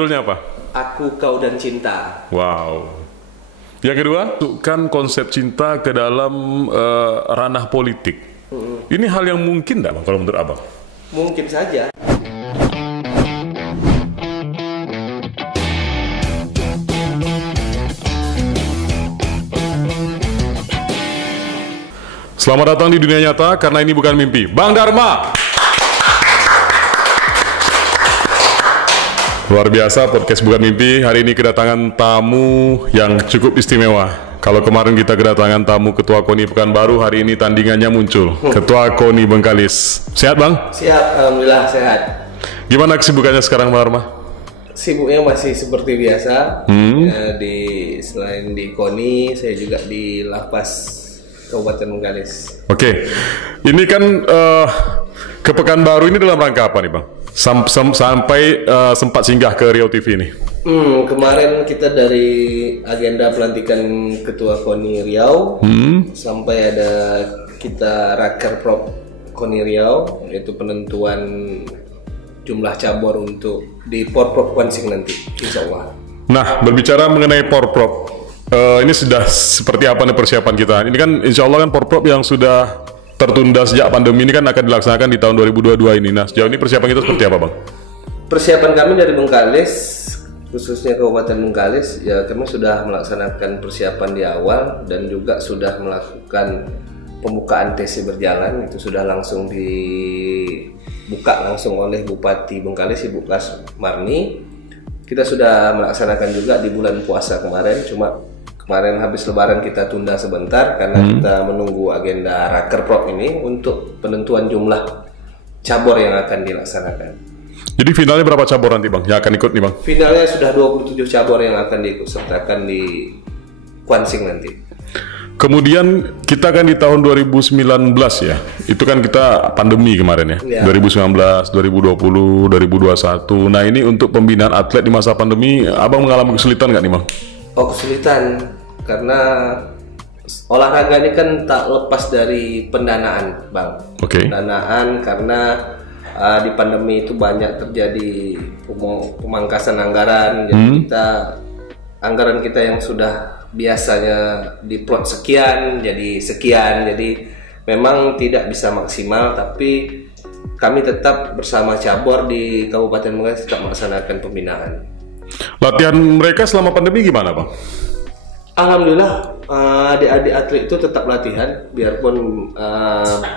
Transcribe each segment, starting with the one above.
Judulnya apa? Aku, Kau, dan Cinta. Wow. Yang kedua, masukkan konsep cinta ke dalam ranah politik. Ini hal yang mungkin nggak, Bang, kalau menurut Abang? Mungkin saja. Selamat datang di dunia nyata, karena ini bukan mimpi. Bang Dharma! Luar biasa, podcast bukan mimpi. Hari ini kedatangan tamu yang cukup istimewa. Kalau kemarin kita kedatangan tamu Ketua KONI Pekanbaru, hari ini tandingannya muncul. Ketua KONI Bengkalis. Sehat, Bang? Siap, alhamdulillah sehat. Gimana kesibukannya sekarang, Bang Dharma? Sibuknya masih seperti biasa. Selain di KONI, saya juga di Lapas Kabupaten Bengkalis. Oke, ini kan ke Pekanbaru ini dalam rangka apa nih, Bang? Sampai sempat singgah ke Riau TV ini. Kemarin kita dari agenda pelantikan Ketua KONI Riau sampai ada kita Raker Prop KONI Riau, yaitu penentuan jumlah cabur untuk di Porprov Kuansing nanti, insya Allah. Nah, berbicara mengenai Porprov, ini sudah seperti apa nih persiapan kita? Ini kan insya Allah kan Porprov yang sudah tertunda sejak pandemi ini kan akan dilaksanakan di tahun 2022 ini. Nah, sejauh ini persiapan kita seperti apa, Bang? Persiapan kami dari Bengkalis, khususnya Kabupaten Bengkalis, ya kami sudah melaksanakan persiapan di awal dan juga sudah melakukan pembukaan TC berjalan. Itu sudah langsung dibuka langsung oleh Bupati Bengkalis, Ibu Kas Marni. Kita sudah melaksanakan juga di bulan puasa kemarin, cuma kemarin habis lebaran kita tunda sebentar karena kita menunggu agenda Rakerprop ini untuk penentuan jumlah cabur yang akan dilaksanakan. Jadi finalnya berapa cabur nanti, Bang, yang akan ikut nih, Bang? Finalnya sudah 27 cabur yang akan diikutsertakan di Kuansing nanti. Kemudian kita kan di tahun 2019 ya, itu kan kita pandemi kemarin ya, 2019, 2020, 2021. Nah ini untuk pembinaan atlet di masa pandemi, Abang mengalami kesulitan nggak nih, Bang? Oh, kesulitan, karena olahraga ini kan tak lepas dari pendanaan, Bang. Oke. Pendanaan karena di pandemi itu banyak terjadi pemangkasan anggaran, jadi anggaran kita yang sudah biasanya diplot sekian jadi sekian, jadi memang tidak bisa maksimal, tapi kami tetap bersama cabur di Kabupaten Bengkalis tetap melaksanakan pembinaan. Latihan mereka selama pandemi gimana, Bang? Alhamdulillah, adik-adik atlet itu tetap latihan, biarpun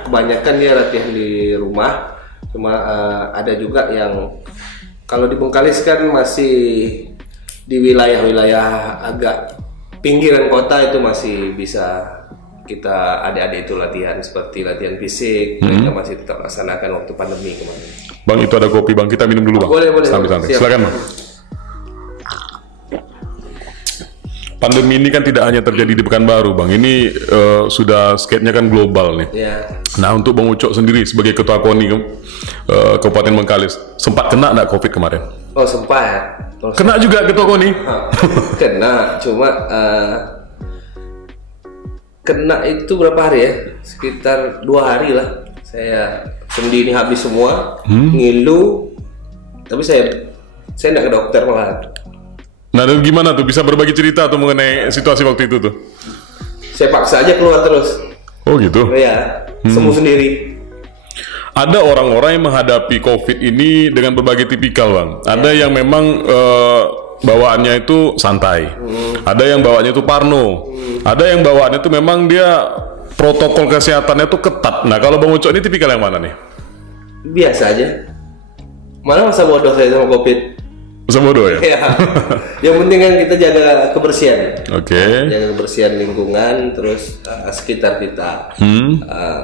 kebanyakan dia latihan di rumah, cuma ada juga yang kalau di Bengkalis kan masih di wilayah-wilayah agak pinggiran kota itu masih bisa kita adik-adik itu latihan seperti latihan fisik, mereka masih tetap laksanakan waktu pandemi kemarin. Bang, itu ada kopi, Bang, kita minum dulu, Bang. Boleh. Santai. Silakan, Bang. Pandemi ini kan tidak hanya terjadi di Pekanbaru, Bang. Ini sudah skate-nya kan global nih. Ya. Nah, untuk Bang Ucok sendiri sebagai Ketua KONI Kabupaten Bengkalis, sempat kena nggak COVID kemarin? Oh, sempat. Kena juga Ketua KONI? Kena, cuma kena itu berapa hari ya? Sekitar 2 hari lah. Saya sendi ini habis semua, ngilu, tapi saya nggak ke dokter malah. Nah, dan gimana tuh? Bisa berbagi cerita tuh mengenai situasi waktu itu tuh? Saya paksa aja keluar terus. Oh gitu? Ya, sembuh sendiri. Ada orang-orang yang menghadapi COVID ini dengan berbagai tipikal, Bang. Ada yang memang bawaannya itu santai. Ada yang bawaannya itu parno. Ada yang bawaannya itu memang dia protokol kesehatannya itu ketat. Nah, kalau Bang Ucok ini tipikal yang mana nih? Biasa aja. Mana masa bodoh saya sama COVID? Sebodoh ya? Ya. Yang penting kan kita jaga kebersihan. Oke. Jaga kebersihan lingkungan, terus sekitar kita.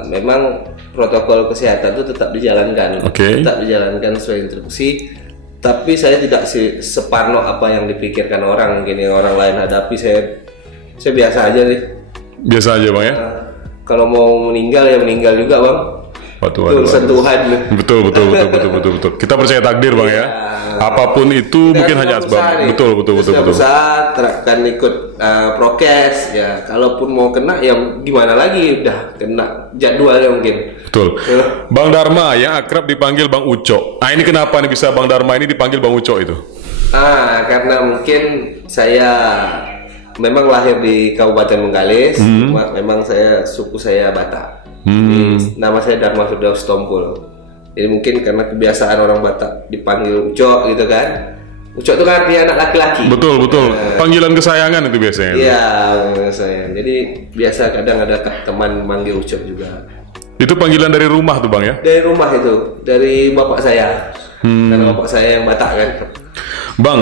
Memang protokol kesehatan itu tetap dijalankan, tetap dijalankan sesuai instruksi. Tapi saya tidak separno apa yang dipikirkan orang, gini orang lain hadapi. Saya biasa aja nih. Biasa aja, Bang ya. Kalau mau meninggal ya meninggal juga, Bang. Waduh. Sentuhan. Betul. Kita percaya takdir, Bang ya. Apapun itu mungkin hanya asbab. Betul. Usaha terapkan ikut prokes ya. Kalaupun mau kena ya gimana lagi, udah kena jadwalnya mungkin. Betul. Bang Dharma yang akrab dipanggil Bang Ucok. Nah, ini kenapa nih bisa Bang Dharma ini dipanggil Bang Ucok itu? Karena mungkin saya memang lahir di Kabupaten Bengkalis, cuma memang suku saya Batak. Jadi, nama saya Dharma Firdaus Tompul. Jadi mungkin karena kebiasaan orang Batak dipanggil Ucok gitu kan. Ucok itu kan artinya anak laki-laki. Betul. Panggilan kesayangan itu biasanya. Iya, saya. Jadi biasa kadang ada teman manggil Ucok juga. Itu panggilan dari rumah tuh Bang ya? Dari rumah itu, dari bapak saya. Karena bapak saya yang Batak kan. Bang,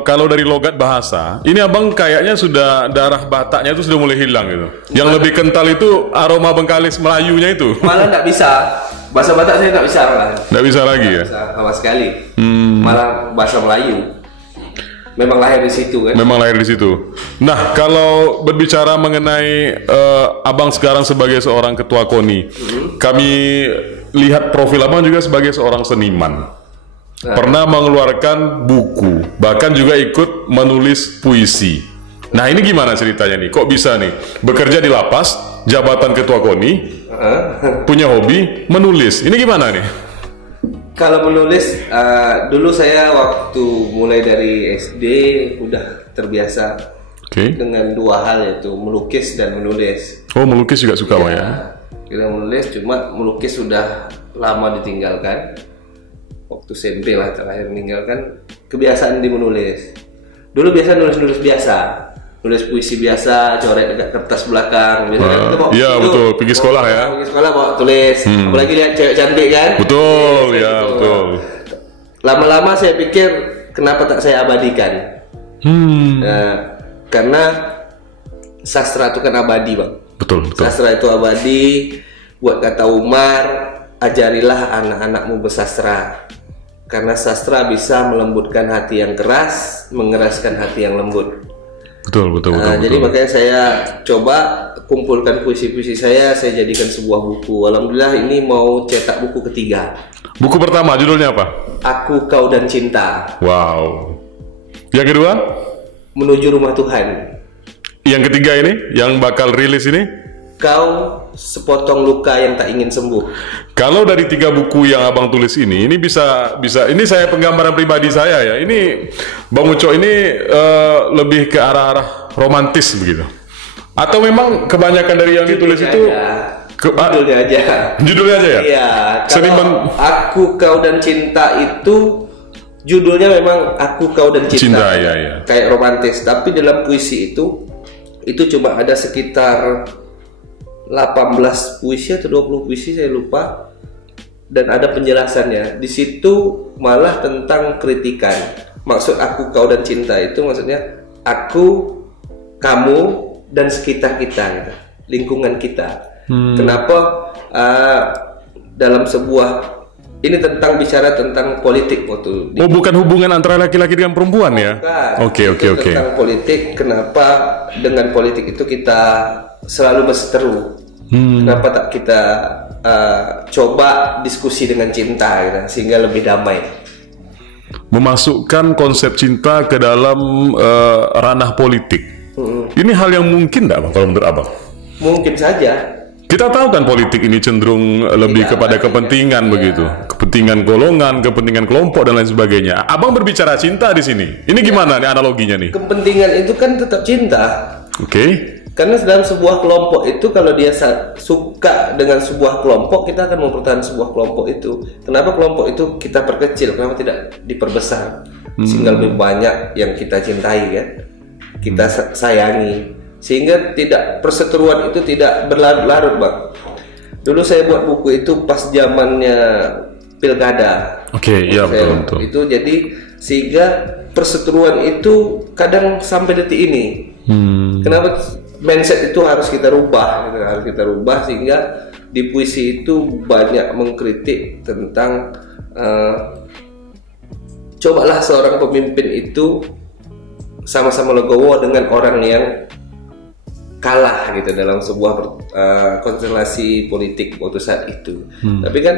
kalau dari logat bahasa, ini abang kayaknya sudah darah Bataknya itu sudah mulai hilang gitu. Yang lebih kental itu aroma Bengkalis Melayunya itu. Malah nggak bisa, bahasa Batak saya nggak bisa malah. Nggak bisa lagi ya? Bisa sama sekali. Malah bahasa Melayu. Memang lahir di situ kan? Memang lahir di situ. Nah, kalau berbicara mengenai abang sekarang sebagai seorang ketua KONI, kami lihat profil abang juga sebagai seorang seniman. Pernah mengeluarkan buku, bahkan juga ikut menulis puisi. Nah, ini gimana ceritanya nih? Kok bisa nih bekerja di lapas, jabatan ketua KONI, punya hobi menulis? Ini gimana nih? Kalau menulis, dulu saya waktu mulai dari SD udah terbiasa dengan dua hal, yaitu melukis dan menulis. Oh, melukis juga suka Bang ya? Kita menulis, cuma melukis sudah lama ditinggalkan. Waktu SMP lah terakhir meninggalkan kebiasaan di menulis. Dulu biasa nulis biasa, nulis puisi biasa, coret dekat kertas belakang. Iya betul, pergi sekolah ya. Pergi sekolah bawa tulis, apalagi lihat cewek cantik kan. Betul, ya gitu. betul. Lama-lama saya pikir kenapa tak saya abadikan? Karena sastra itu kan abadi Bang. Betul. Sastra itu abadi. Buat kata Umar, ajarilah anak-anakmu bersastra. Karena sastra bisa melembutkan hati yang keras, mengeraskan hati yang lembut. Betul. Jadi makanya saya coba kumpulkan puisi-puisi saya jadikan sebuah buku. Alhamdulillah ini mau cetak buku ketiga. Buku pertama judulnya apa? Aku, Kau dan Cinta. Wow. Yang kedua? Menuju Rumah Tuhan. Yang ketiga ini, yang bakal rilis ini? Kau, Sepotong Luka Yang Tak Ingin Sembuh. Kalau dari 3 buku yang abang tulis ini bisa ini saya penggambaran pribadi saya ya. Ini Bang Ucok ini lebih ke arah romantis begitu. Atau memang kebanyakan dari yang ditulis itu judulnya aja. Judulnya aja ya? Iya. Kalau Aku, Kau dan Cinta itu judulnya memang Aku, Kau dan Cinta. Ya. Kayak romantis, tapi dalam puisi itu cuma ada sekitar 18 puisi atau 20 puisi saya lupa, dan ada penjelasannya. Di situ malah tentang kritikan. Maksud Aku, Kau dan Cinta itu maksudnya aku, kamu, dan sekitar kita, gitu. Lingkungan kita. Kenapa dalam sebuah ini bicara tentang politik waktu. Bukan hubungan antara laki-laki dengan perempuan ya? Oke. Tentang politik, kenapa dengan politik itu kita selalu berseteru? Kenapa tak kita coba diskusi dengan cinta gitu, sehingga lebih damai? Memasukkan konsep cinta ke dalam ranah politik. Ini hal yang mungkin nggak Bang kalau menurut abang? Mungkin saja. Kita tahu kan politik ini cenderung lebih kepada kepentingan begitu, kepentingan golongan, kepentingan kelompok dan lain sebagainya. Abang berbicara cinta di sini. Ini gimana nih analoginya nih? Kepentingan itu kan tetap cinta. Oke. Karena dalam sebuah kelompok itu kalau dia suka dengan sebuah kelompok, kita akan mempertahankan sebuah kelompok itu. Kenapa kelompok itu kita perkecil? Kenapa tidak diperbesar? Sehingga lebih banyak yang kita cintai kan, kita sayangi. Sehingga perseteruan itu tidak berlarut-larut Bang. Dulu saya buat buku itu pas zamannya pilkada. Oke, iya betul. Itu jadi sehingga perseteruan itu kadang sampai detik ini. Kenapa mindset itu harus kita rubah? Harus kita rubah sehingga di puisi itu banyak mengkritik tentang cobalah seorang pemimpin itu sama-sama legowo dengan orang yang kalah gitu dalam sebuah konstelasi politik waktu saat itu. Tapi kan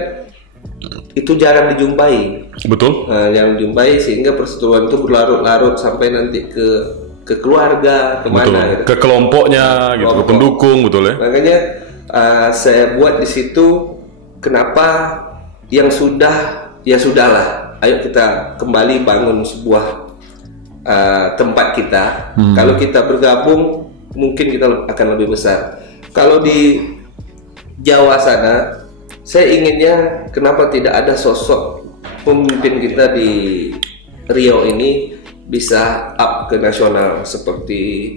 itu jarang dijumpai. Betul. Yang dijumpai sehingga perseteruan itu berlarut-larut sampai nanti ke keluarga, kemana gitu. Ke kelompoknya gitu, ke pendukung, betul ya. Makanya saya buat di situ kenapa yang sudah ya sudahlah. ayo kita kembali bangun sebuah tempat kita. Kalau kita bergabung, mungkin kita akan lebih besar. Kalau di Jawa sana, saya inginnya kenapa tidak ada sosok pemimpin kita di Riau ini bisa up ke nasional seperti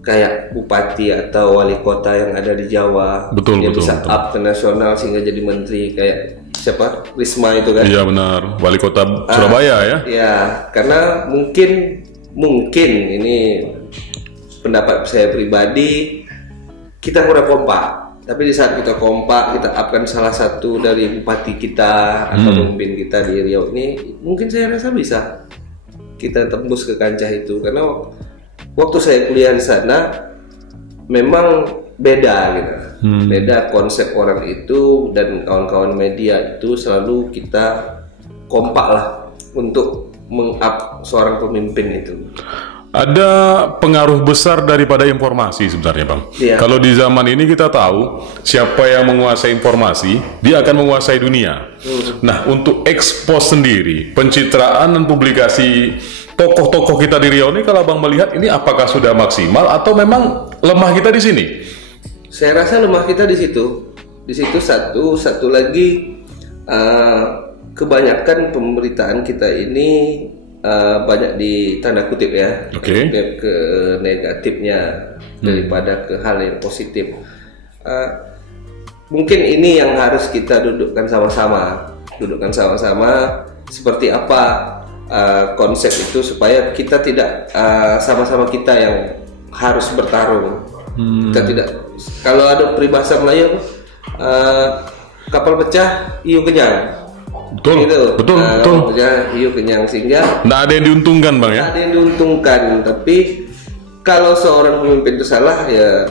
kayak bupati atau wali kota yang ada di Jawa. Betul, dia betul, bisa betul. up ke nasional sehingga jadi menteri kayak siapa? Risma itu kan. Iya benar, wali kota Surabaya ya. Ya, karena mungkin ini pendapat saya pribadi, kita kurang kompak. Tapi di saat kita kompak, kita upkan salah satu dari bupati kita atau pemimpin kita di Riau ini, mungkin saya rasa bisa kita tembus ke kancah itu. Karena waktu saya kuliah di sana, memang beda gitu. Beda konsep orang itu, dan kawan-kawan media itu selalu kita kompak lah untuk meng-up seorang pemimpin itu. Ada pengaruh besar daripada informasi sebenarnya Bang. Iya. Kalau di zaman ini kita tahu siapa yang menguasai informasi, dia akan menguasai dunia. Nah, untuk ekspos sendiri, pencitraan dan publikasi tokoh-tokoh kita di Riau ini, kalau Bang melihat ini apakah sudah maksimal atau memang lemah kita di sini? Saya rasa lemah kita di situ. Di situ satu lagi, kebanyakan pemberitaan kita ini banyak di tanda kutip ya, Oke. ke negatifnya daripada ke hal yang positif. Mungkin ini yang harus kita dudukkan sama-sama, seperti apa konsep itu supaya kita tidak sama-sama kita yang harus bertarung. Kita tidak, kalau ada peribahasa Melayu, kapal pecah, hiu kenyang. Betul, Gitu. betul. Ya, hiu kenyang, sehingga Nggak ada yang diuntungkan Bang ya? ada yang diuntungkan. Tapi kalau seorang pemimpin itu salah, ya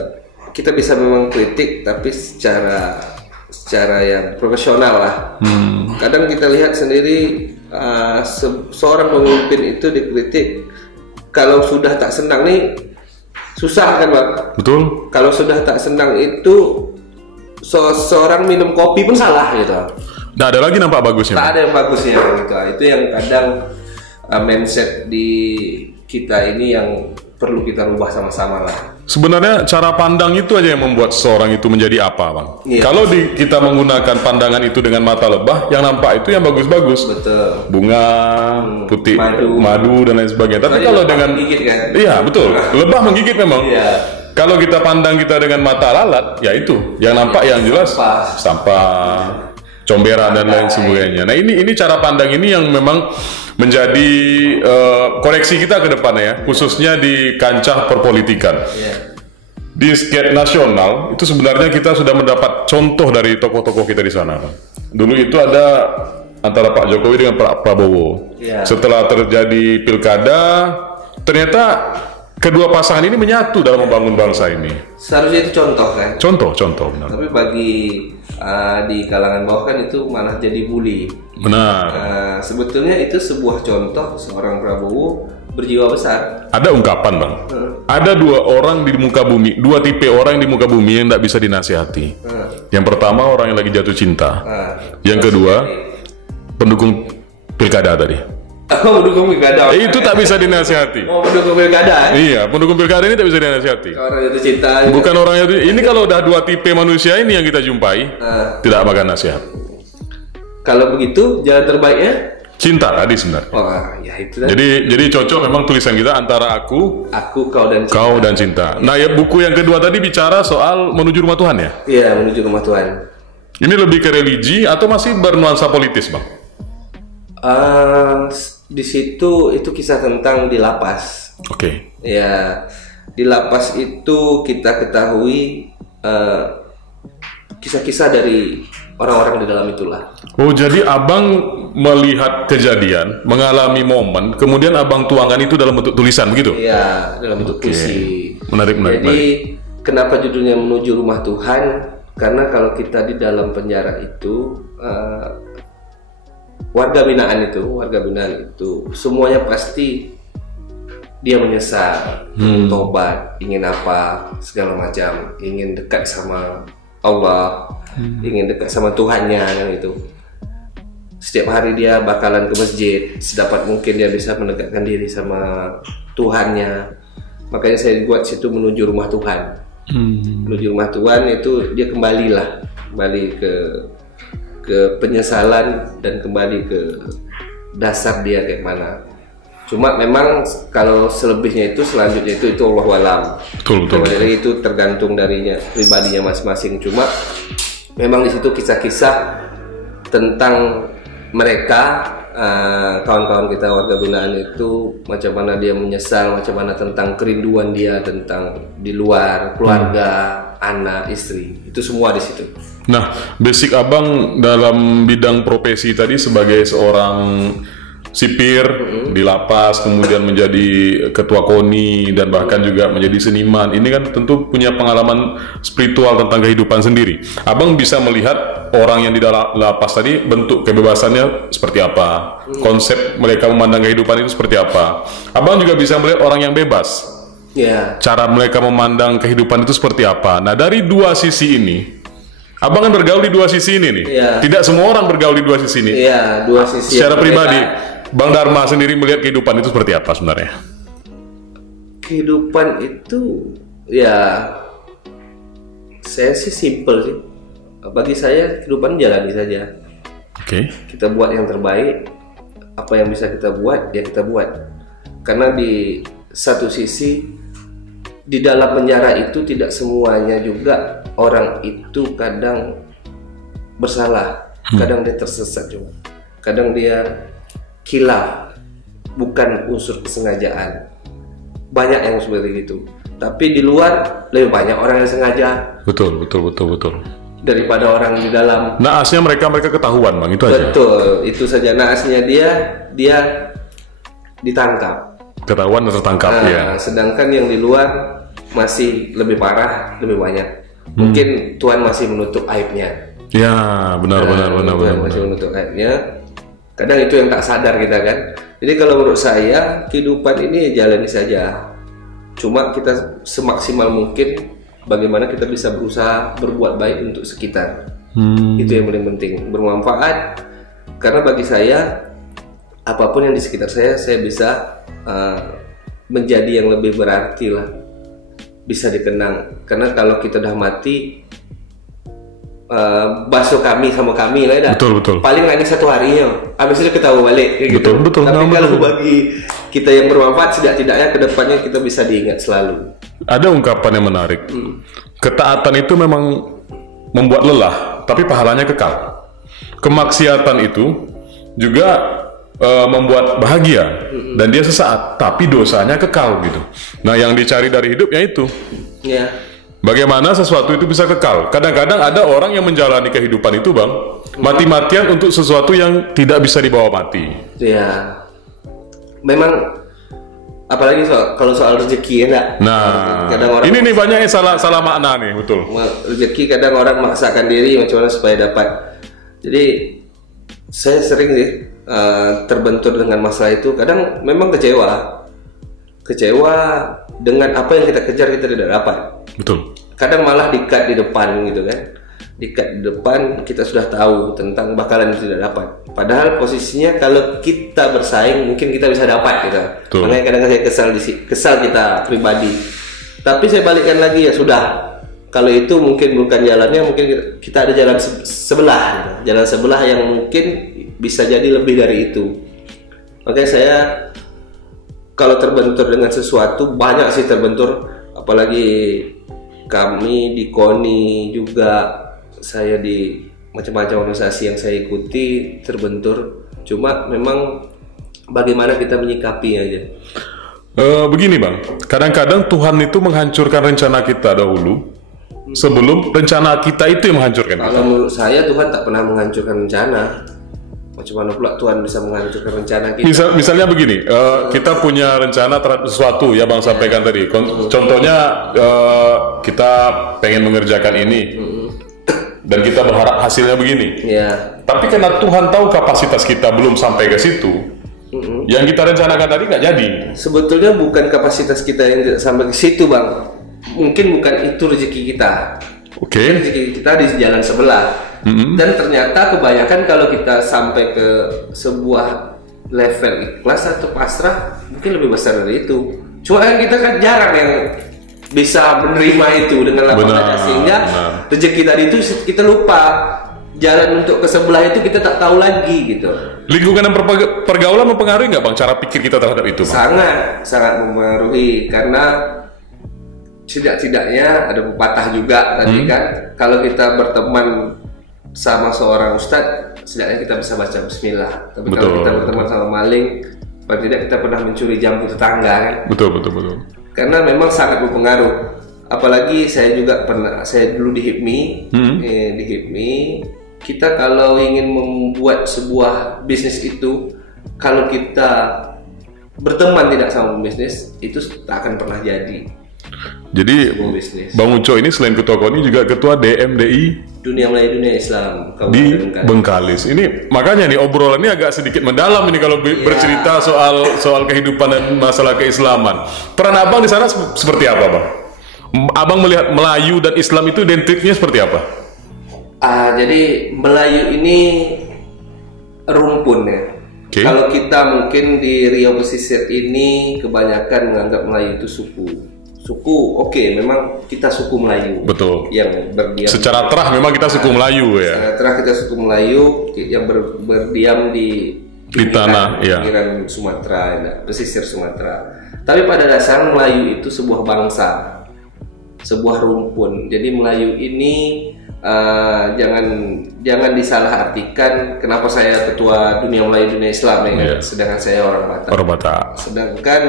kita bisa memang kritik, tapi secara yang profesional lah. Kadang kita lihat sendiri seorang pemimpin itu dikritik, kalau sudah tak senang nih susah kan Bang. Betul. Kalau sudah tak senang itu seorang minum kopi pun salah gitu. Nggak ada lagi nampak bagusnya. Tak ada yang bagusnya gitu. Itu yang kadang mindset di kita ini yang perlu kita rubah sama-sama lah. Sebenarnya cara pandang itu aja yang membuat seseorang itu menjadi apa, Bang. Iya. Kalau kita menggunakan pandangan itu dengan mata lebah, yang nampak itu yang bagus-bagus. Betul. Bunga, putih, madu dan lain sebagainya. Tapi Tadi kalau lebah dengan menggigit kan? iya betul, lebah menggigit memang. Iya. Kalau kita pandang kita dengan mata lalat, ya itu yang nampak yang jelas sampah, comberan dan lain sebagainya. Nah ini cara pandang ini yang memang menjadi koreksi kita ke depan ya, khususnya di kancah perpolitikan. Iya. Di skate nasional itu sebenarnya kita sudah mendapat contoh dari tokoh-tokoh kita di sana. Dulu itu ada antara Pak Jokowi dengan Pak Prabowo. Iya. Setelah terjadi pilkada, ternyata kedua pasangan ini menyatu dalam membangun bangsa ini. Seharusnya itu contoh kan. Contoh benar. Tapi bagi di kalangan bawah kan itu malah jadi bully. Benar. Sebetulnya itu sebuah contoh seorang Prabowo berjiwa besar. Ada ungkapan Bang. Ada dua orang di muka bumi, dua tipe orang di muka bumi yang tidak bisa dinasihati. Yang pertama orang yang lagi jatuh cinta. Yang kedua pendukung pilkada tadi. Oh, pendukung pilkada. Itu tak bisa dinasihati. Oh, pendukung pilkada. Iya, pendukung pilkada ini tak bisa dinasihati. Orang jatuh cinta. Bukan orang yang ini kalau udah dua tipe manusia ini yang kita jumpai, tidak makan nasihat. Kalau begitu jalan terbaiknya Cinta tadi sebenarnya. wah, ya itu kan. Jadi cocok memang tulisan kita antara aku, Kau dan cinta. kau dan cinta. Nah, ya buku yang kedua tadi bicara soal menuju rumah Tuhan ya. Iya, menuju rumah Tuhan. Ini lebih ke religi atau masih bernuansa politis, Bang? Di situ itu kisah tentang di lapas. Oke. Ya, di lapas itu kita ketahui kisah-kisah dari orang-orang di dalam itulah. Oh, jadi abang melihat kejadian, mengalami momen, kemudian abang tuangkan itu dalam bentuk tulisan begitu? Iya, dalam bentuk puisi. Menarik. Jadi kenapa judulnya menuju rumah Tuhan? Karena kalau kita di dalam penjara itu warga binaan itu semuanya pasti dia menyesal, tobat, ingin apa segala macam, ingin dekat sama Allah, ingin dekat sama Tuhannya kan itu. setiap hari dia bakalan ke masjid, sedapat mungkin dia bisa mendekatkan diri sama Tuhannya. Makanya saya buat situ menuju rumah Tuhan. Menuju rumah Tuhan itu dia kembali ke penyesalan dan kembali ke dasar dia kayak mana. Cuma memang kalau selebihnya itu selanjutnya itu Allahu a'lam. Betul. Itu tergantung darinya pribadinya masing-masing. Cuma memang di situ kisah-kisah tentang mereka, kawan-kawan kita warga binaan itu, macam mana dia menyesal, macam mana tentang kerinduan dia tentang di luar keluarga, anak, istri, itu semua di situ. Nah, basic abang dalam bidang profesi tadi sebagai seorang sipir di lapas, kemudian menjadi ketua KONI dan bahkan juga menjadi seniman. Ini kan tentu punya pengalaman spiritual tentang kehidupan sendiri. Abang bisa melihat orang yang di dalam lapas tadi bentuk kebebasannya seperti apa, konsep mereka memandang kehidupan itu seperti apa. Abang juga bisa melihat orang yang bebas, cara mereka memandang kehidupan itu seperti apa. Nah, dari dua sisi ini, abang kan bergaul di dua sisi ini nih. Tidak semua orang bergaul di dua sisi ini. Dua sisi. Secara pribadi, Bang Dharma sendiri melihat kehidupan itu seperti apa sebenarnya? Kehidupan itu ya, saya sih simple sih. Bagi saya kehidupan jalani saja. Kita buat yang terbaik. Apa yang bisa kita buat, ya kita buat. Karena di satu sisi, di dalam penjara itu tidak semuanya juga orang itu kadang bersalah, kadang dia tersesat juga, kadang dia khilaf, bukan unsur kesengajaan. Banyak yang seperti itu. Tapi di luar lebih banyak orang yang sengaja. Betul. Daripada orang di dalam. Naasnya mereka ketahuan, Bang, itu aja. Betul, itu saja naasnya dia ditangkap. Ketahuan dan tertangkap, ya. Sedangkan yang di luar masih lebih parah, lebih banyak. Mungkin Tuhan masih menutup aibnya. Ya, benar. Masih menutup aibnya. Kadang itu yang tak sadar kita kan. Jadi kalau menurut saya kehidupan ini jalani saja. Cuma kita semaksimal mungkin bagaimana kita bisa berusaha berbuat baik untuk sekitar. Itu yang paling penting, bermanfaat. Karena bagi saya apapun yang di sekitar saya bisa menjadi yang lebih berarti lah, bisa dikenang. Karena kalau kita udah mati, basuh kami sama kami lah dah. Betul. Paling lagi 1 harinya, habis itu kita balik kayak gitu. Betul. Tapi kalau bagi kita yang bermanfaat, setidak-tidaknya kedepannya kita bisa diingat selalu. Ada ungkapan yang menarik. Ketaatan itu memang membuat lelah, tapi pahalanya kekal. Kemaksiatan itu juga membuat bahagia dan dia sesaat, tapi dosanya kekal gitu. Nah, yang dicari dari hidup yaitu bagaimana sesuatu itu bisa kekal. Kadang-kadang ada orang yang menjalani kehidupan itu, Bang, mati-matian untuk sesuatu yang tidak bisa dibawa mati. Ya, memang apalagi kalau soal rezeki, ya enggak? Nah, kadang orang ini nih banyak yang salah makna nih, betul. Rezeki kadang orang memaksakan diri macam mana supaya dapat. Jadi saya sering sih terbentur dengan masalah itu. Kadang memang kecewa dengan apa yang kita kejar kita tidak dapat. Betul. Kadang malah di-cut di depan gitu kan. Di-cut di depan kita sudah tahu tentang bakalan tidak dapat. Padahal posisinya kalau kita bersaing mungkin kita bisa dapat gitu. Betul. Makanya kadang saya kesal kita pribadi. Tapi saya balikkan lagi, ya sudah. Kalau itu mungkin bukan jalannya, mungkin kita ada jalan sebelah gitu. Jalan sebelah yang mungkin bisa jadi lebih dari itu. Makanya saya kalau terbentur dengan sesuatu, banyak sih terbentur, apalagi kami di KONI juga, saya di macam-macam organisasi yang saya ikuti terbentur. Cuma memang bagaimana kita menyikapi aja. Begini, Bang, kadang-kadang Tuhan itu menghancurkan rencana kita dahulu sebelum rencana kita itu yang menghancurkan kita. Kalau menurut saya Tuhan tak pernah menghancurkan rencana. Macam mana pula Tuhan bisa menghancurkan rencana kita? Misalnya begini, kita punya rencana terhadap sesuatu, ya Bang sampaikan tadi. Contohnya kita pengen mengerjakan ini dan kita berharap hasilnya begini. Tapi karena Tuhan tahu kapasitas kita belum sampai ke situ, yang kita rencanakan tadi nggak jadi. Sebetulnya bukan kapasitas kita yang tidak sampai ke situ, Bang. Mungkin bukan itu rezeki kita. Rezeki kita di jalan sebelah. Dan ternyata kebanyakan kalau kita sampai ke sebuah level ikhlas atau pasrah mungkin lebih besar dari itu. Cuma kan kita kan jarang yang bisa menerima itu dengan lapang dada, sehingga rezeki tadi itu kita lupa. Jalan untuk ke sebelah itu kita tak tahu lagi gitu. Lingkungan dan pergaulan mempengaruhi nggak Bang cara pikir kita terhadap itu, Bang? Sangat mempengaruhi, karena tidak-tidaknya ada pepatah juga tadi kan, kalau kita berteman sama seorang ustadz, setidaknya kita bisa baca bismillah. Tapi kalau kita berteman sama maling, paling tidak kita pernah mencuri jambu tetangga kan. Betul. Karena memang sangat berpengaruh. Apalagi saya juga pernah, saya dulu di HIPMI, di HIPMI, kita kalau ingin membuat sebuah bisnis itu, kalau kita berteman tidak sama bisnis, itu tak akan pernah jadi. Jadi Bang Uco ini selain ketua KONI juga ketua DMDI Dunia Melayu Dunia Islam di Bengkalis. Ini makanya nih obrolannya agak sedikit mendalam ini kalau bercerita soal kehidupan dan masalah keislaman. Peran Abang di sana seperti apa, Bang? Abang melihat Melayu dan Islam itu identiknya seperti apa? Jadi Melayu ini rumpun ya. Kalau kita mungkin di Riau Pesisir ini kebanyakan menganggap Melayu itu suku. Memang kita suku Melayu. Betul. Yang berdiam. Secara terah memang kita suku Melayu ya. Secara terah kita suku Melayu yang berdiam di tanah pinggiran Sumatera, pesisir Sumatera. Tapi pada dasarnya Melayu itu sebuah bangsa, sebuah rumpun. Jadi Melayu ini jangan disalahartikan. Kenapa saya ketua Dunia Melayu Dunia Islam ya, sedangkan saya orang Batak. Sedangkan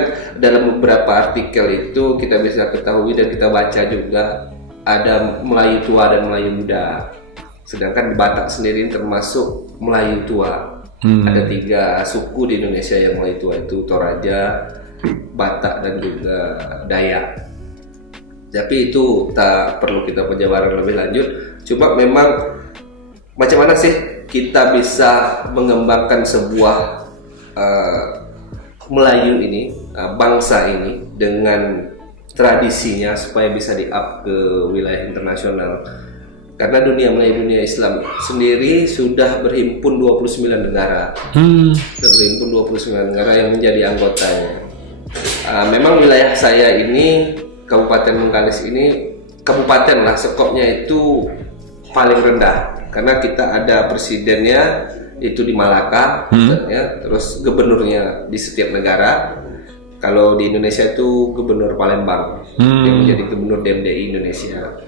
dalam beberapa artikel itu kita bisa ketahui dan kita baca juga ada Melayu tua dan Melayu muda. Sedangkan di Batak sendiri termasuk Melayu tua. Ada 3 suku di Indonesia yang Melayu tua, itu Toraja, Batak dan juga Dayak. Tapi itu tak perlu kita penjabaran lebih lanjut. Cuma memang macam mana sih kita bisa mengembangkan sebuah Melayu ini, bangsa ini dengan tradisinya supaya bisa di-up ke wilayah internasional. Karena Dunia Melayu Dunia Islam sendiri sudah berhimpun 29 negara. Sudah berhimpun 29 negara yang menjadi anggotanya. Memang wilayah saya ini, Kabupaten Bengkalis ini, kabupaten lah, skopnya itu paling rendah karena kita ada presidennya itu di Malaka, ya, terus gubernurnya di setiap negara. Kalau di Indonesia itu Gubernur Palembang yang menjadi Gubernur DMDI Indonesia.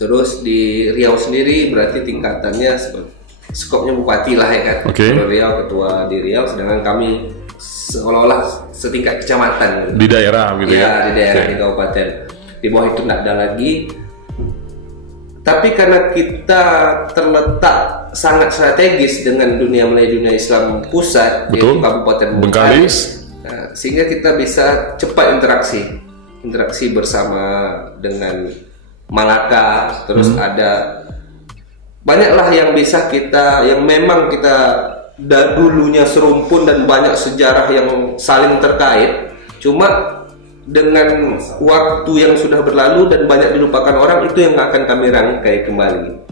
Terus di Riau sendiri berarti tingkatannya skopnya bupati lah ya kan. Kalau Riau ketua di Riau, sedangkan kami seolah-olah setingkat kecamatan di daerah gitu ya. Di daerah di kabupaten. Di bawah itu tidak ada lagi. Tapi karena kita terletak sangat strategis dengan Dunia Melayu Dunia Islam pusat, yaitu Kabupaten Bengkalis, sehingga kita bisa cepat interaksi bersama dengan Malaka. Terus ada banyaklah yang bisa kita, yang memang kita dulunya serumpun dan banyak sejarah yang saling terkait. Cuma dengan waktu yang sudah berlalu dan banyak dilupakan orang, itu yang akan kami rangkai kembali.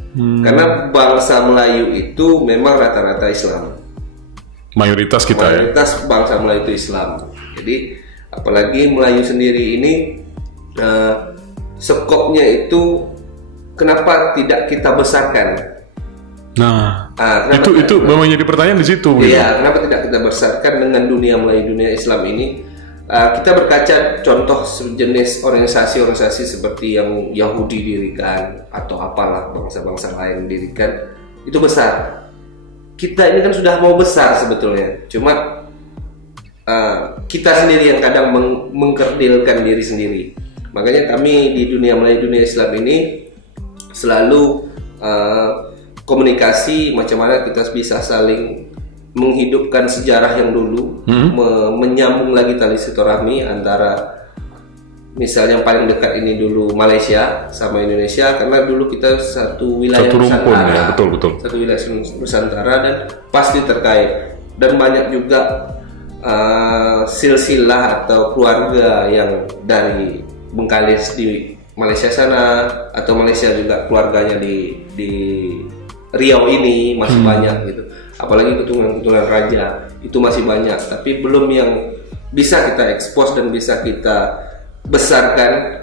Karena bangsa Melayu itu memang rata-rata Islam. Mayoritas bangsa Melayu itu Islam. Jadi apalagi Melayu sendiri ini skopnya itu kenapa tidak kita besarkan? Itu memang jadi pertanyaan di situ. Iya, kenapa tidak kita besarkan dengan Dunia Melayu Dunia Islam ini? Kita berkaca contoh sejenis organisasi-organisasi seperti yang Yahudi dirikan atau apalah bangsa-bangsa lain dirikan, itu besar. Kita ini kan sudah mau besar sebetulnya, cuma kita sendiri yang kadang mengkerdilkan diri sendiri. Makanya kami di Dunia Melayu Dunia Islam ini selalu komunikasi macam mana kita bisa saling menghidupkan sejarah yang dulu, menyambung lagi tali silaturahmi antara misalnya yang paling dekat ini dulu Malaysia sama Indonesia, karena dulu kita satu wilayah Nusantara, ya, betul. Satu wilayah Nusantara dan pasti terkait, dan banyak juga silsilah atau keluarga yang dari Bengkalis di Malaysia sana, atau Malaysia juga keluarganya di Riau ini masih banyak gitu. Apalagi keturunan-keturunan raja itu masih banyak, tapi belum yang bisa kita ekspos dan bisa kita besarkan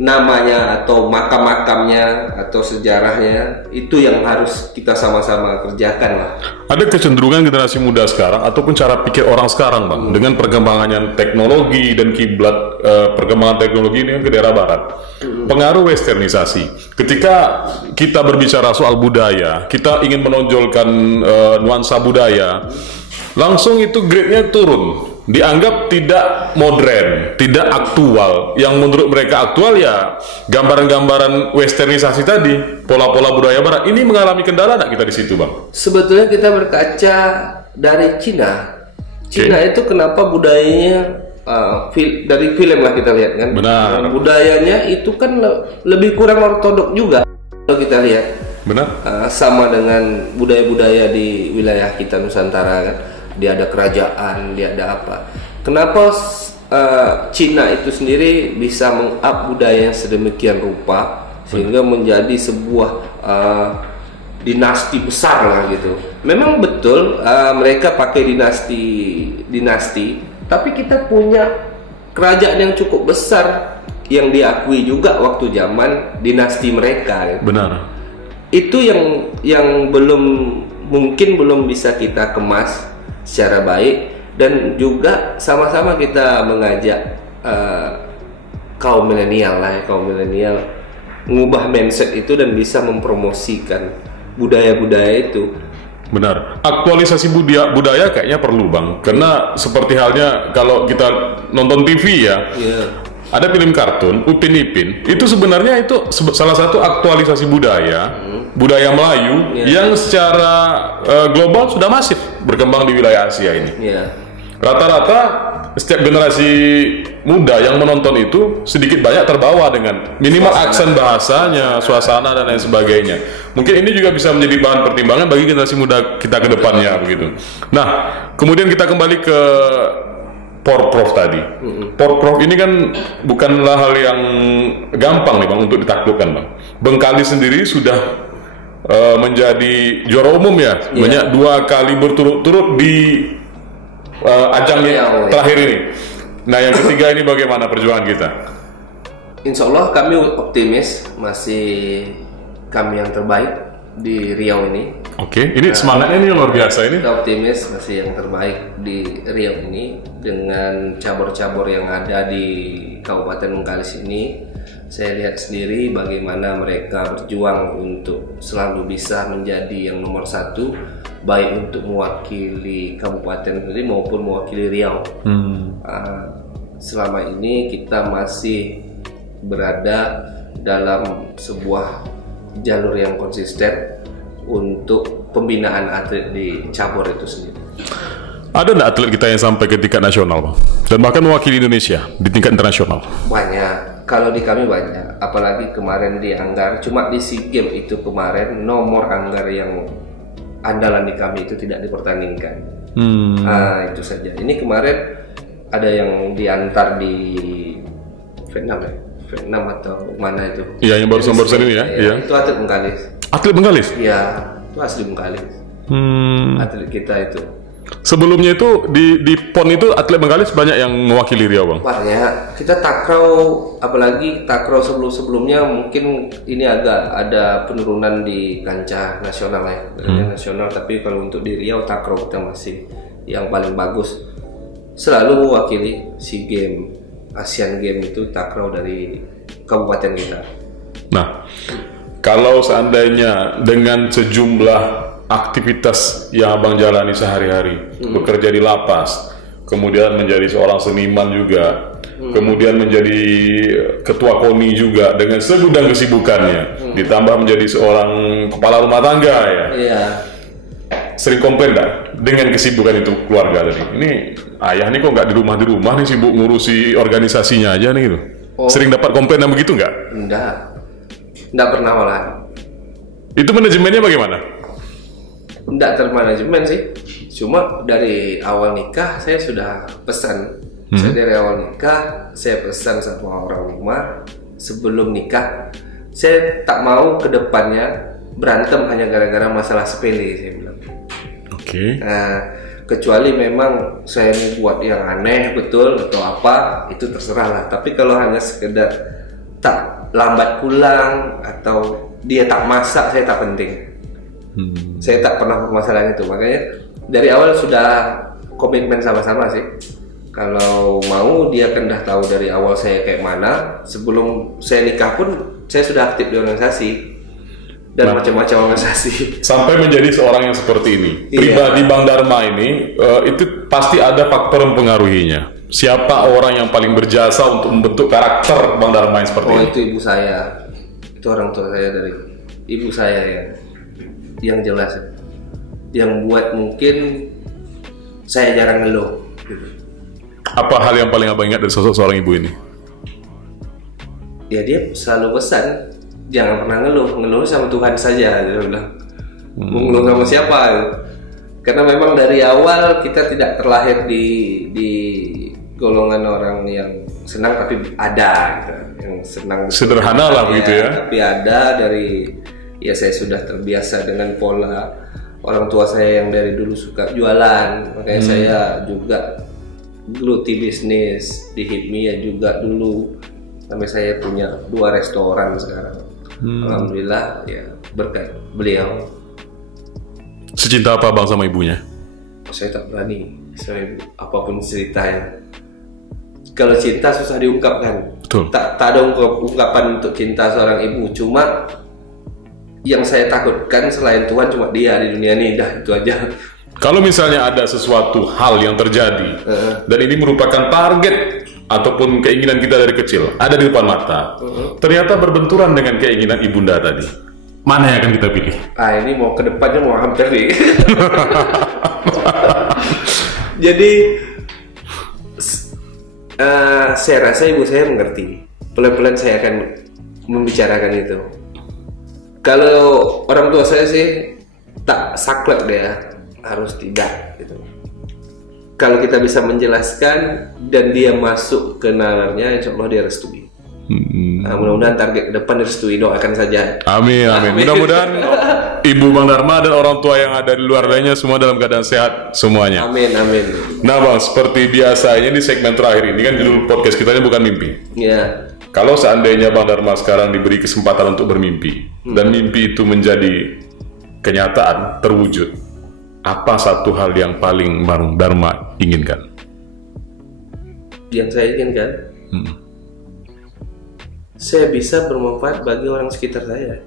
namanya atau makam-makamnya atau sejarahnya. Itu yang harus kita sama-sama kerjakan lah. Ada kecenderungan generasi muda sekarang ataupun cara pikir orang sekarang, Bang, dengan perkembangannya teknologi dan kiblat perkembangan teknologi ini ke daerah barat. Pengaruh westernisasi. Ketika kita berbicara soal budaya, kita ingin menonjolkan nuansa budaya, langsung itu grade-nya turun. Dianggap tidak modern, tidak aktual. Yang menurut mereka aktual ya gambaran-gambaran westernisasi tadi, pola-pola budaya barat. Ini mengalami kendala nggak kita di situ, Bang? Sebetulnya kita berkaca dari Cina. Cina itu kenapa budayanya dari film lah kita lihat kan. Benar. Budayanya itu kan lebih kurang ortodok juga kalau kita lihat. Benar. Sama dengan budaya-budaya di wilayah kita Nusantara kan. Dia ada kerajaan, dia ada apa. Kenapa Cina itu sendiri bisa meng-up budaya yang sedemikian rupa sehingga menjadi sebuah dinasti besar lah gitu. Memang betul mereka pakai dinasti, tapi kita punya kerajaan yang cukup besar yang diakui juga waktu zaman dinasti mereka. Benar. Itu yang mungkin belum bisa kita kemas secara baik, dan juga sama-sama kita mengajak kaum milenial mengubah mindset itu dan bisa mempromosikan budaya-budaya itu. Benar. Aktualisasi budaya kayaknya perlu, Bang. Karena seperti halnya kalau kita nonton TV ya. Ada film kartun Upin Ipin, itu sebenarnya itu salah satu aktualisasi budaya Melayu yang secara global sudah masif berkembang di wilayah Asia ini. Rata-rata setiap generasi muda yang menonton itu sedikit banyak terbawa dengan minimal aksen bahasanya, suasana dan lain sebagainya. Mungkin ini juga bisa menjadi bahan pertimbangan bagi generasi muda kita ke depannya begitu. Nah, kemudian kita kembali ke Porprov tadi. Porprov ini kan bukanlah hal yang gampang nih, Bang, untuk ditaklukkan, Bang. Bengkalis sendiri sudah menjadi juara umum ya, banyak 2 kali berturut-turut di ajang terakhir ini. Nah, yang ketiga ini bagaimana perjuangan kita? Insya Allah kami optimis masih kami yang terbaik di Riau ini. Oke, ini semangatnya ini luar biasa ini. Kita optimis masih yang terbaik di Riau ini dengan cabur-cabur yang ada di Kabupaten Bengkalis ini. Saya lihat sendiri bagaimana mereka berjuang untuk selalu bisa menjadi yang nomor 1, baik untuk mewakili kabupaten sendiri maupun mewakili Riau. Selama ini kita masih berada dalam sebuah jalur yang konsisten untuk pembinaan atlet di cabur itu sendiri. Ada nggak atlet kita yang sampai ke tingkat nasional, Bang? Dan bahkan mewakili Indonesia di tingkat internasional? Banyak. Kalau di kami banyak. Apalagi kemarin di Anggar, cuma di SEA Games itu kemarin nomor Anggar yang andalan di kami itu tidak dipertandingkan. Itu saja. Ini kemarin ada yang diantar di Vietnam ya? Vietnam atau mana itu? Iya, yang barusan ini ya? Iya. Itu atlet Bengkalis. Atlet Bengkalis? Iya, itu asli Bengkalis. Atlet kita itu. Sebelumnya itu di PON itu atlet Bengkalis banyak yang mewakili Riau, Bang? Banyak. Kita takraw, apalagi takraw sebelum-sebelumnya mungkin ini agak ada penurunan di kancah nasional ya. Nasional, tapi kalau untuk di Riau takraw kita masih yang paling bagus. Selalu mewakili SEA Games, Asian Games itu takraw dari kabupaten kita. Nah, kalau seandainya dengan sejumlah aktivitas yang Abang jalani sehari-hari, bekerja di lapas, kemudian menjadi seorang seniman juga, kemudian menjadi ketua KONI juga dengan segudang kesibukannya, ditambah menjadi seorang kepala rumah tangga ya. Iya. Sering komplain nggak dengan kesibukan itu keluarga tadi? Ini ayah nih kok nggak di rumah nih, sibuk ngurusi organisasinya aja nih gitu. Sering dapat komplain yang begitu nggak? Enggak pernah malah. Itu manajemennya bagaimana? Enggak termanajemen sih. Cuma dari awal nikah saya sudah pesan. Saya dari awal nikah saya pesan sama orang rumah sebelum nikah. Saya tak mau ke depannya berantem hanya gara-gara masalah sepele, saya bilang. Oke. Nah, kecuali memang saya ini buat yang aneh betul atau apa, itu terserah lah. Tapi kalau hanya sekedar tak lambat pulang atau dia tak masak, saya tak penting. Saya tak pernah permasalahan itu. Makanya dari awal sudah komitmen sama-sama sih. Kalau mau dia kan dah tahu dari awal saya kayak mana. Sebelum saya nikah pun saya sudah aktif di organisasi dan macam-macam organisasi. Sampai menjadi seorang yang seperti ini. Pribadi Bang Dharma ini itu pasti ada faktor yang mempengaruhinya. Siapa orang yang paling berjasa untuk membentuk karakter Bang Dharma yang seperti ini? Itu ibu saya. Itu orang tua saya, dari ibu saya yang jelas, yang buat mungkin saya jarang ngeluh gitu. Apa hal yang paling abang ingat dari sosok seorang ibu ini? Ya dia selalu pesan jangan pernah ngeluh sama Tuhan saja, dia bilang. Mau ngeluh sama siapa? Karena memang dari awal kita tidak terlahir di golongan orang yang senang, tapi ada gitu, yang senang sederhana lah begitu ya. Tapi ada dari saya sudah terbiasa dengan pola orang tua saya yang dari dulu suka jualan, makanya saya juga geluti bisnis di HIPMI ya juga dulu, sampai saya punya 2 restoran sekarang. Alhamdulillah ya berkat beliau. Secinta apa bang sama ibunya? Saya tak berani sama ibu, apapun ceritanya. Kalau cinta susah diungkapkan. Betul. Tak ada ungkapan untuk cinta seorang ibu. Cuma yang saya takutkan selain Tuhan cuma dia di dunia ini, dah itu aja. Kalau misalnya ada sesuatu hal yang terjadi dan ini merupakan target ataupun keinginan kita dari kecil, ada di depan mata, ternyata berbenturan dengan keinginan ibunda tadi, mana yang akan kita pilih? Ini mau ke depannya mau hampir nih. Jadi saya rasa ibu saya mengerti. Pelan-pelan saya akan membicarakan itu. Kalau orang tua saya sih tak saklek dia, harus tidak gitu. Kalau kita bisa menjelaskan dan dia masuk ke nalarnya, insya Allah dia restui. Mudah-mudahan target ke depan direstui, doakan saja. Amin, amin. Mudah-mudahan Ibu Bang Dharma dan orang tua yang ada di luar lainnya semua dalam keadaan sehat semuanya. Amin, amin. Nah bang, seperti biasanya di segmen terakhir ini kan judul podcast kita ini bukan mimpi. Iya. Kalau seandainya Bang Dharma sekarang diberi kesempatan untuk bermimpi dan mimpi itu menjadi kenyataan, terwujud, apa satu hal yang paling Bang Dharma inginkan? Yang saya inginkan, saya bisa bermanfaat bagi orang sekitar saya.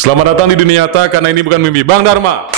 Selamat datang di dunia nyata, karena ini bukan mimpi. Bang Dharma.